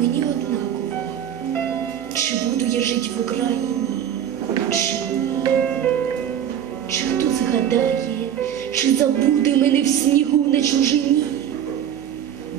мені однаково, чи буду я жити в Україні, чи ні, чи хто згадає, чи забуде мене в снігу на чужині,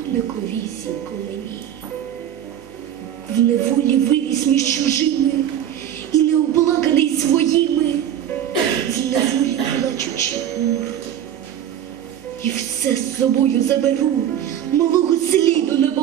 однаковісінько мені, в неволі вивіз між чужими і необлаканий своїми, в неволі плачучи мур. І все з собою заберу малого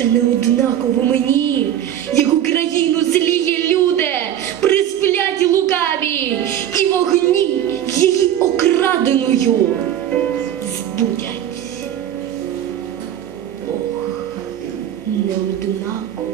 Та не однаково мені, як Україну зліє люди, присплять лукаві, і вогні її окраденою збудять. Ох, не однаково